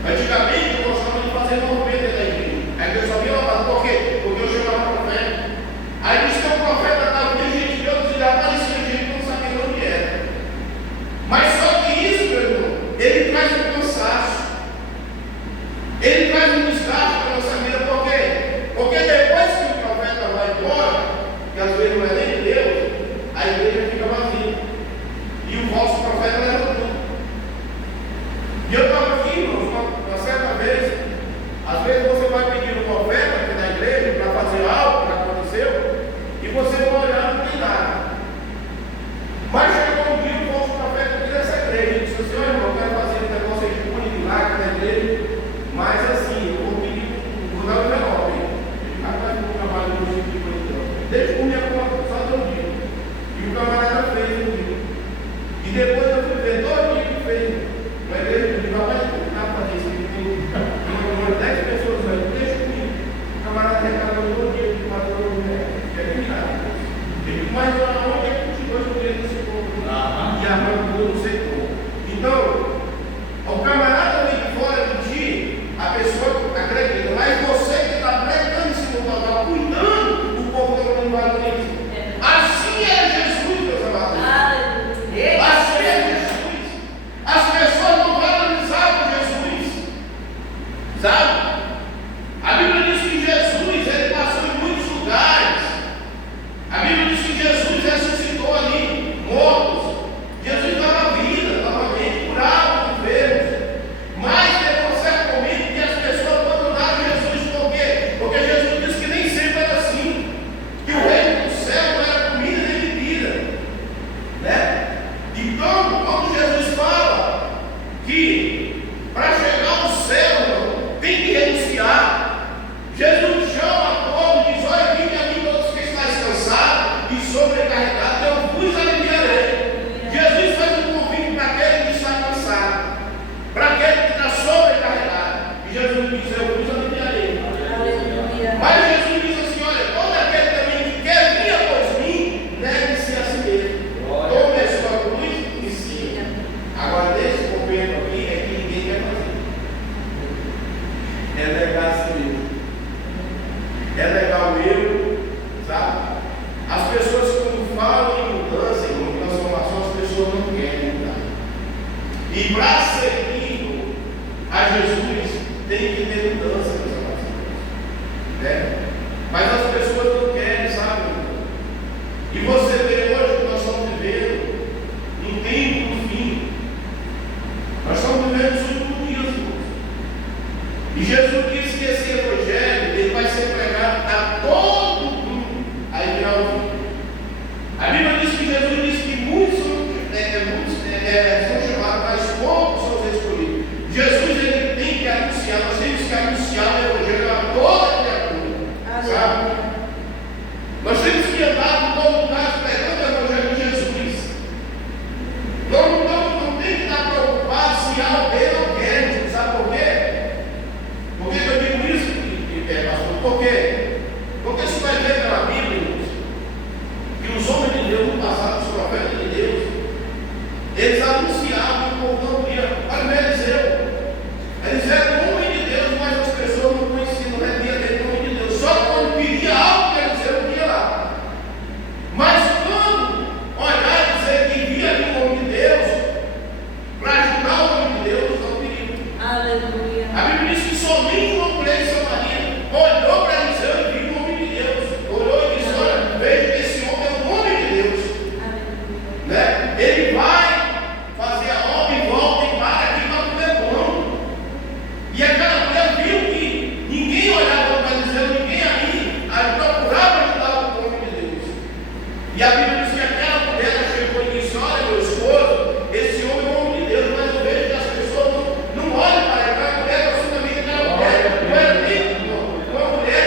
Antigamente eu gostava de fazer movimento dentro da igreja. Aí eu só via, por quê? Porque eu chamava profeta. Aí disse que o profeta estava de gente, Deus já aparecia de gente que não sabia onde era. Mas só que isso, meu irmão, ele traz um cansaço. Ele traz um desgaste para a nossa vida. Por quê? Porque depois que o profeta vai embora, que às vezes não é nem Deus, a igreja fica vazia. E o falso profeta leva tudo. E eu estava aqui, irmãos, Às vezes você vai pedir uma oferta aqui na igreja para fazer algo que aconteceu e você vai olhar e não tem nada. Mas chegou um dia o falso profeta aqui nessa igreja e disse assim: olha, irmão, eu quero fazer um negócio aí de cura de milagre na igreja, mas assim, eu vou pedir, vou dar um envelope. Rapaz, eu vou trabalhar no tipo de coisa. Deixa comigo a conta, só do dia. E o camarada fez um dia. E depois eu fui ver 2 dias que fez. Na igreja, eu digo: rapaz, eu vou fazer isso aqui. Tem umas 10 pessoas aí, deixa comigo. O camarada reclamou 2 dias de 4 reais. É verdade. Mas onde é que continua o dinheiro desse povo? E arrancou no setor. Então, o camarada vem de fora de ti, a pessoa acredita, mas você que está pregando esse local, cuidando, o povo está não vai nisso. Assim é Jesus, meus amados. Assim é Jesus. As pessoas não valorizavam Jesus. Sabe? A Bíblia diz que Jesus, ele passou em muitos lugares. A Bíblia diz que Jesus ressuscitou ali, mortos. Jesus dava vida, novamente, curava os enfermos. Mas teve um certo momento que as pessoas abandonaram Jesus. Por quê? Porque Jesus disse que nem sempre era assim. Que o reino do céu não era comida nem bebida. Né? Então, quando Jesus fala que para chegar ao céu tem que renunciar, Jesus chama a todos e diz: olha, vinde a mim todos que estáis cansados e sobrecarregados, eu vos aliviarei. Jesus faz um convite para aquele que está cansado, para aquele que está sobrecarregado. E Jesus diz: eu vos aliviarei. Mas Jesus diz assim: olha, todo aquele também que quer vir após mim, negue-se a si mesmo. Tome a sua cruz e siga. Agora, nesse momento aqui é que ninguém quer fazer. É negar a si mesmo. É legal eu, sabe? As pessoas, quando falam em mudança, em transformação, as pessoas não querem mudar. E para seguir a Jesus, tem que ter mudança, meus amados. Né? Mas as pessoas não querem, sabe? E você vê hoje que nós estamos vivendo um tempo do fim. Nós estamos vivendo os últimos dias, irmãos. E Jesus disse que esse evangelho ele vai ser pregado a todo mundo aí virar o fim. A Bíblia diz que Jesus disse que muitos são chamados, mas poucos são os escolhidos. Jesus ele tem que anunciar, nós temos que anunciar o evangelho a toda criatura. Sabe? Nós temos que andar por todo lugar pregando o evangelho de Jesus. Não tem que estar preocupado se alguém não quer. Sabe por quê? Por que eu digo isso, pastor? Por quê? Porque você vai ver pela Bíblia, irmãos, que os homens de Deus no passado, os profetas de Deus, eles anunciavam que o povo não queria. Olha o Eliseu. Eles eram homem de Deus, mas as pessoas não conheciam, não é dia dele, homem de Deus. Só quando queria algo que Eliseu não ia lá. Mas quando olhar e dizer que via ali o homem de Deus, para ajudar o homem de Deus, não queria. Aleluia. A Bíblia diz que somente uma mulher de Samaria olhou para Eliseu e viu o homem de Deus. Olhou e disse: olha, veja que esse homem é o homem de Deus. Né? Ele vai fazer a obra e volta e para aqui para comer pão. E aquela mulher viu que ninguém olhava para Eliseu, ninguém aí procurava ajudar o homem de Deus. E a Bíblia diz que aquela mulher chegou e disse: olha, meu esposo, esse homem é o homem de Deus, mas eu vejo que as pessoas não olham para ele. Aquela mulher, absolutamente, aquela mulher não era nem uma mulher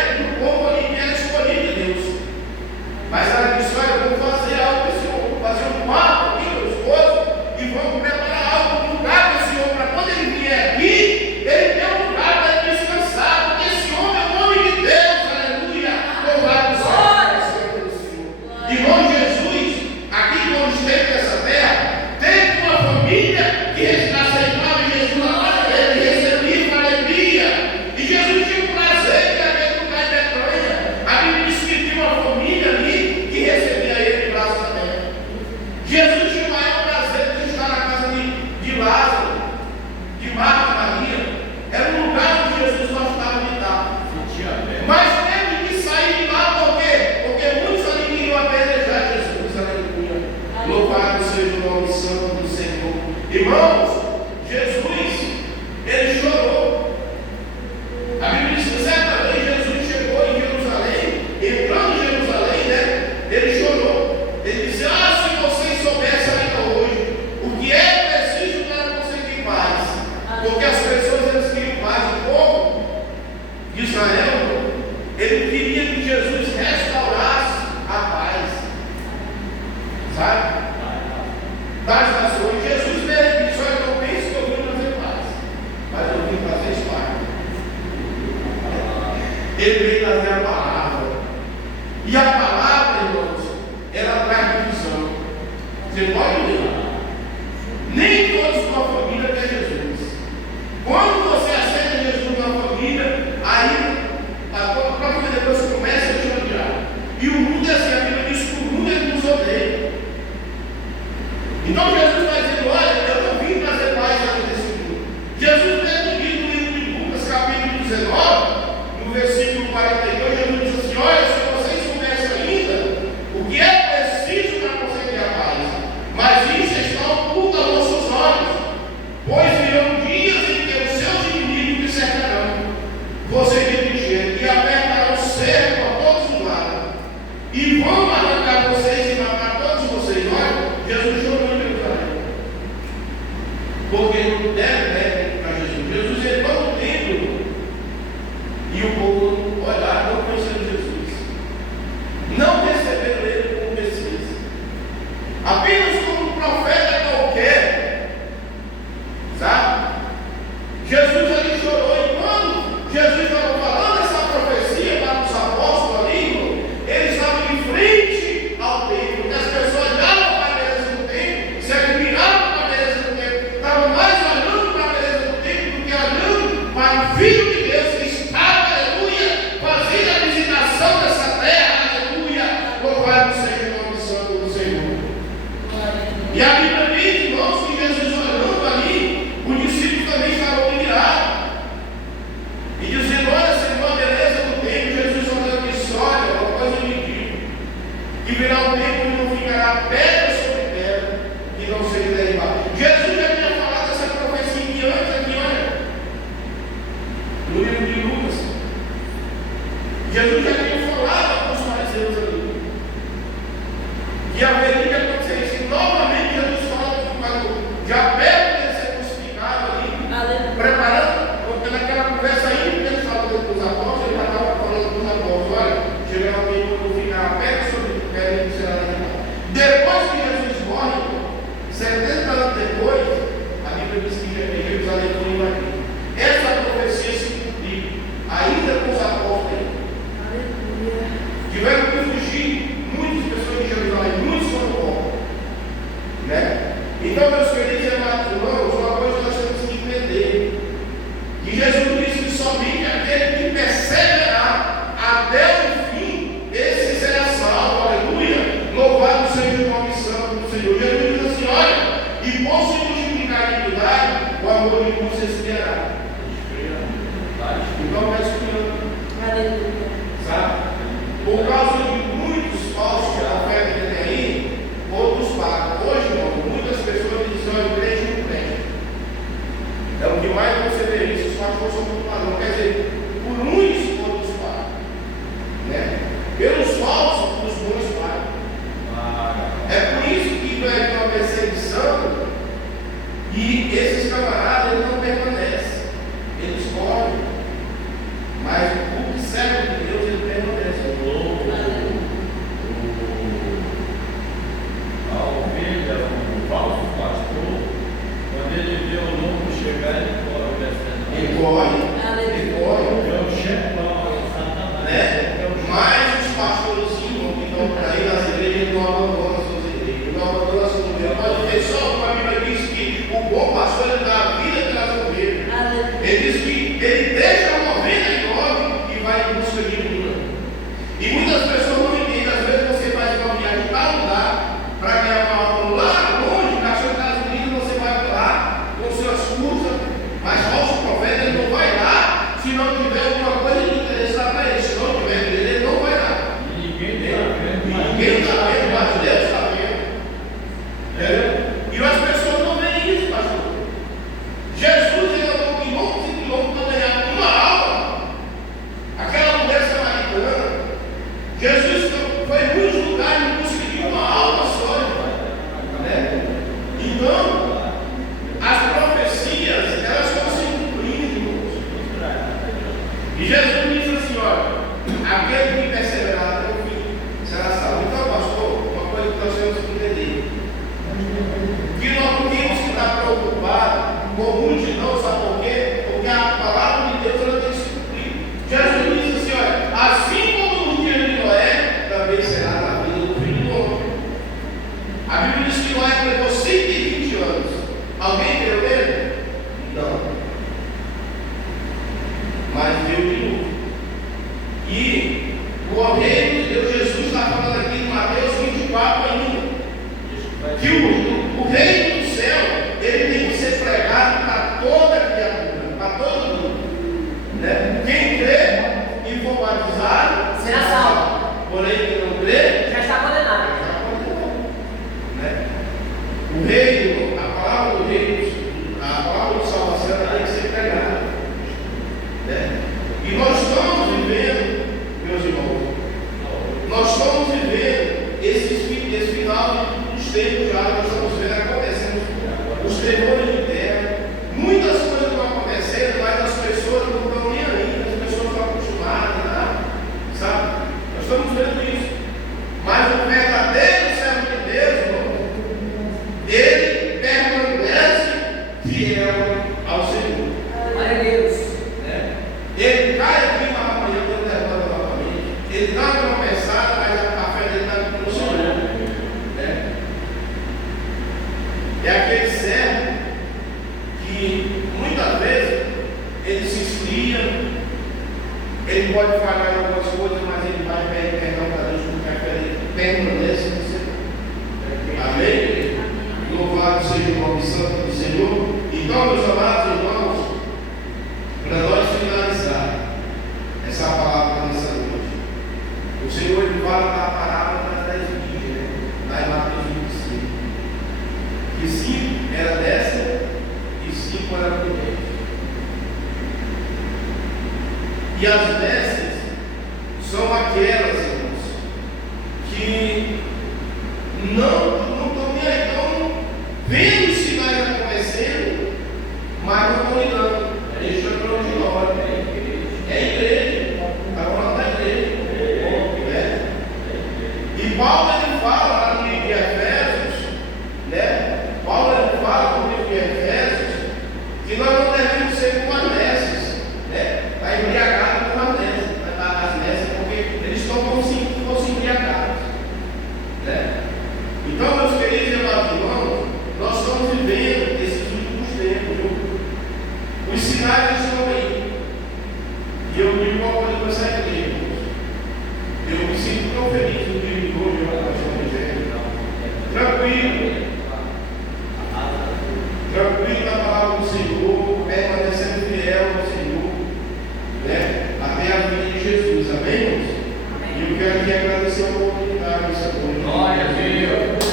Ele veio trazer a palavra. E a palavra, irmãos, ela traz divisão. Você pode ver. Nem todos na família quer Jesus. Quando você aceita Jesus na família, aí a tua própria depois começa a te odiar. E o mundo é assim, a Bíblia diz que o mundo é que nos odeia. Então Jesus vai dizendo, olha, eu não vim trazer paz desse mundo. Jesus mesmo diz no livro de Lucas, capítulo 19, no versículo 42, Jesus diz assim, olha, se vocês soubessem ainda o que é preciso para conseguir a paz, mas isso está oculto aos vossos olhos, pois virão dias em que os seus inimigos lhe cercarão, vocês dirigirem e apertarão o cerco a todos os lados, e vão arrancar vocês e matar todos vocês. Olha, Jesus chorou em Jerusalém, porque não deve para Jesus. Jesus entrou no templo e o povo olhava não conhecendo Jesus, não receberam ele como Messias, apenas como um profeta qualquer, sabe? Jesus ali chorou, e quando Jesus estava falando essa profecia para os apóstolos ali, eles estavam em frente ao templo, e as pessoas olhavam para a beleza do templo, se admiravam para a beleza do templo, estavam mais olhando para a beleza do templo do que olhando para o Filho de Deus que estava, aleluia, fazendo a visitação dessa terra, aleluia, louvado seja o nome santo do Senhor. E a Bíblia diz, irmãos, que Jesus olhando ali, os discípulos também estavam admirados. E dizendo, olha Senhor, a beleza do templo. Jesus olhando isso, olha, uma coisa ridícula. Que virá um tempo que não ficará pedra sobre pedra, que não seja derribada. Jesus já tinha falado essa profecia antes aqui, olha, no livro de Lucas. Jesus já tinha falado para os fariseus ali que haveria de acontecer isso. E novamente Jesus fala já perto de ser crucificado ali, preparando, porque naquela conversa aí que ele estava com os apóstolos, ele já estava falando com os apóstolos, olha, chegará um tempo quando ficar perto sobre pedra e será derribado. Depois que Jesus morre, 70 anos depois, a Bíblia diz que Jerusalém foi invadida. Essa profecia se cumpriu, ainda com os apóstolos. Tiveram que fugir muitas pessoas de Jerusalém, muitos foram mortos, né? Então, meus queridos e amados irmãos, uma coisa nós temos que entender, que Jesus disse que somente aquele que perseverar até o fim, esse será salvo, aleluia, louvado seja o nome santo do Senhor. Jesus diz assim, olha, e por se multiplicar a iniquidade, o amor de Deus se esfriará. Então, vai esfriando, sabe? Por causa de muitos falsos profetas que tem aí, outros pagam. Hoje, irmão, muitas pessoas dizem, olha, igreja não presta. É o que mais você vê isso, os pastores são muito padrão. Quer dizer, por uns outros pagam, né? Pelos falsos, os bons pagam. É por isso que vai ter uma perseguição e esses camaradas eles não permanecem, eles correm. Mas o que serve de Deus, ele permanece. A ovelha, o falso pastor, quando ele vê o lobo chegar, ele corre. Ele corre. É o chefão, é o Satanás. Né? Mas os pastores que estão por aí nas igrejas não abandonam suas igrejas, não abandonam suas ovelhas. Pode ter só uma Bíblia diz que o bom pastor ele dá a vida pelas ovelhas. Ele diz que ele deixa uma ovelha enorme e vai em busca de uma. E muitas pessoas não entendem. Às vezes você faz uma viagem para lugar, para ganhar uma alma lá longe, na sua casa unida, você vai lá com suas cruzas, mas falso profeta ele não vai lá se não tiver alguma coisa de interesse lá para ele. Se não tiver ele não vai lá. Ninguém está vendo, mas Deus está vendo. E as pessoas não veem isso, pastor. Jesus ele andou quilômetros e quilômetros para ganhar Glória a Deus. Ele cai aqui uma manhã, quando levanta novamente, ele dá uma pensada, mas a fé dele está no Senhor. É aquele servo que muitas vezes ele se esfria, ele pode falhar em algumas coisas, mas ele vai pedir perdão para Deus, porque a fé dele permanece no Senhor. Amém? Louvado seja o nome santo do Senhor. Então, meus amados irmãos, para nós finalizar essa palavra nessa noite, o Senhor ele fala da parábola das 10 virgens, lá em Mateus 25. Que 5 era dessa e 5 era prudente. E as dessas são aquelas, irmãos, que não estão nem aí, estão vendo os sinais acontecendo, mas não estão ligando. Isso é para onde nós. É a igreja. Está falando da igreja. E Paulo ele fala lá no livro de Efésios, Paulo ele fala no livro de Efésios que nós não devemos ser como as nessas, está embriagado com as nessas, porque eles estão como se fossem embriagados. Então, meus queridos e amados irmãos, nós estamos vivendo esses últimos tempos. Os sinais estão aí. E eu digo uma coisa para essa igreja. Eu me sinto tão feliz no dia de hoje, tranquilo na palavra do Senhor, permanecendo fiel ao Senhor, até a vinda de Jesus. Amém, irmãos? E eu quero aqui agradecer a oportunidade dessa noite. Glória a Deus.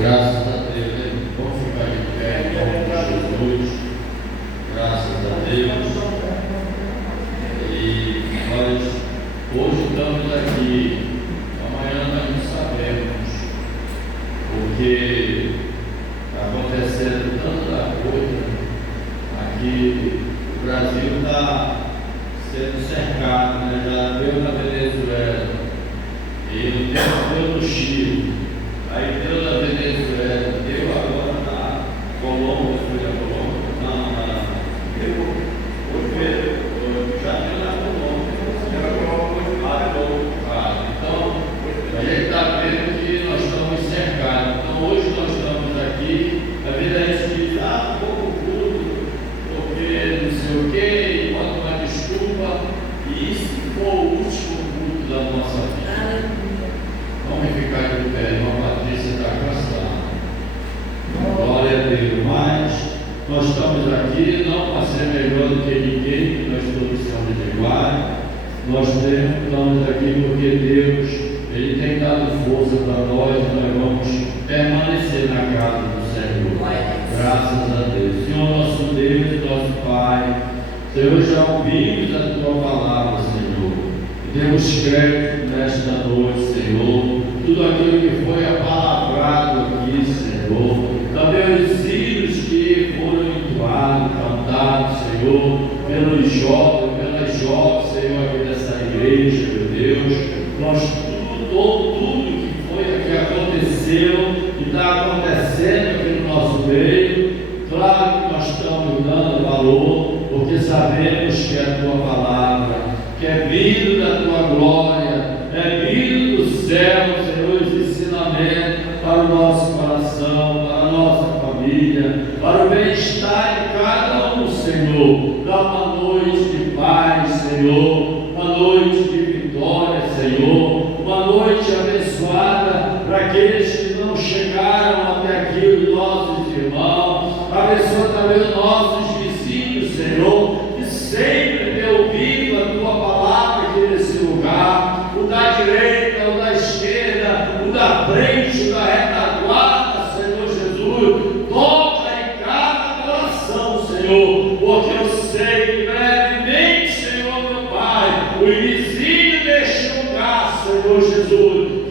Graças a Deus, vamos ficar de pé em nome de Jesus. Graças a Deus. E nós hoje estamos aqui, amanhã nós não sabemos, porque está acontecendo tanta coisa. Aqui o Brasil está sendo cercado, já deu na Venezuela, e deu no Chile. Aí deu na Venezuela, deu agora na Colômbia, foi na Colômbia? Já deu na Colômbia. Então, a gente está vendo que nós estamos cercados. Então, hoje nós estamos aqui, a vida a gente diz, pouco culto, porque não sei o quê, e bota uma desculpa, e isso for o último culto da nossa vida. Vamos ficar de pé, irmã Patrícia está cansada. Glória a Deus. Mas nós estamos aqui não para ser melhor do que ninguém, nós todos somos iguais. Nós estamos aqui porque Deus Ele tem dado força para nós e nós vamos permanecer na casa do Senhor. Graças a Deus. Senhor nosso Deus, nosso Pai, Senhor, já ouvimos a Tua palavra, Senhor. Demos crédito nesta noite, Senhor. Tudo aquilo que foi apalavrado aqui, Senhor. Também os hinos que foram entoados, cantados, Senhor, pelos jovens, pelas jovens, Senhor, aqui dessa igreja, meu Deus. Nós tudo que foi aqui aconteceu e está acontecendo aqui no nosso meio. Claro que nós estamos dando valor, porque sabemos que é a Tua palavra, que é vindo da Tua glória, é vindo do céu, Senhor, os ensinamentos para o nosso coração, para a nossa família, para o bem-estar de cada um, Senhor. Dá uma noite de paz, Senhor, uma noite de vitória, Senhor, uma noite abençoada para aqueles que não chegaram até aqui, os nossos irmãos. Abençoa também os nossos vizinhos, Senhor, que sempre têm ouvido a Tua palavra aqui nesse lugar, o da direita, o da esquerda, o da frente, o da retaguarda, Senhor Jesus. Toca em cada coração, Senhor, porque eu sei que brevemente, Senhor meu Pai, o vizinho deste lugar, Senhor Jesus,